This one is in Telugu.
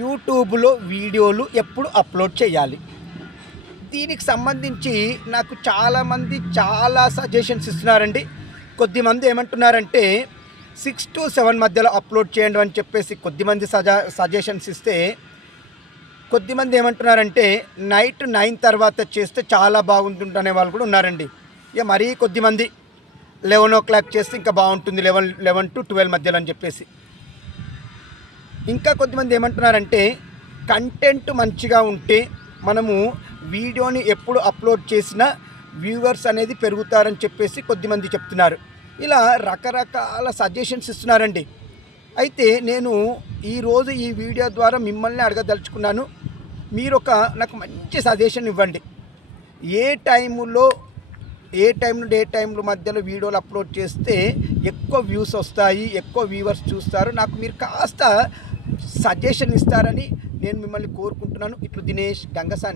యూట్యూబ్లో వీడియోలు ఎప్పుడు అప్లోడ్ చేయాలి? దీనికి సంబంధించి నాకు చాలామంది చాలా సజెషన్స్ ఇస్తున్నారండి. కొద్దిమంది ఏమంటున్నారంటే 6 to 7 మధ్యలో అప్లోడ్ చేయండి అని చెప్పేసి కొద్దిమంది సజెషన్స్ ఇస్తే, కొద్దిమంది ఏమంటున్నారంటే నైట్ 9 తర్వాత చేస్తే చాలా బాగుంటుందనే వాళ్ళు కూడా ఉన్నారండి. ఇక మరీ కొద్దిమంది 11 o'clock చేస్తే ఇంకా బాగుంటుంది, 11 to 12 మధ్యలో అని చెప్పేసి. ఇంకా కొద్దిమంది ఏమంటున్నారంటే కంటెంట్ మంచిగా ఉంటే మనము వీడియోని ఎప్పుడు అప్లోడ్ చేసినా వ్యూవర్స్ అనేది పెరుగుతారని చెప్పేసి కొద్దిమంది చెప్తున్నారు. ఇలా రకరకాల సజెషన్స్ ఇస్తున్నారండి. అయితే నేను ఈరోజు ఈ వీడియో ద్వారా మిమ్మల్ని అడగదలుచుకున్నాను, మీరు నాకు మంచి సజెషన్ ఇవ్వండి. ఏ టైం నుండి ఏ టైంలో మధ్యలో వీడియోలు అప్లోడ్ చేస్తే ఎక్కువ వ్యూస్ వస్తాయి, ఎక్కువ వ్యూవర్స్ చూస్తారు, నాకు మీరు కాస్త సజెషన్ ఇస్తారని నేను మిమ్మల్ని కోరుకుంటున్నాను. ఇట్లు దినేష్ గంగసాని.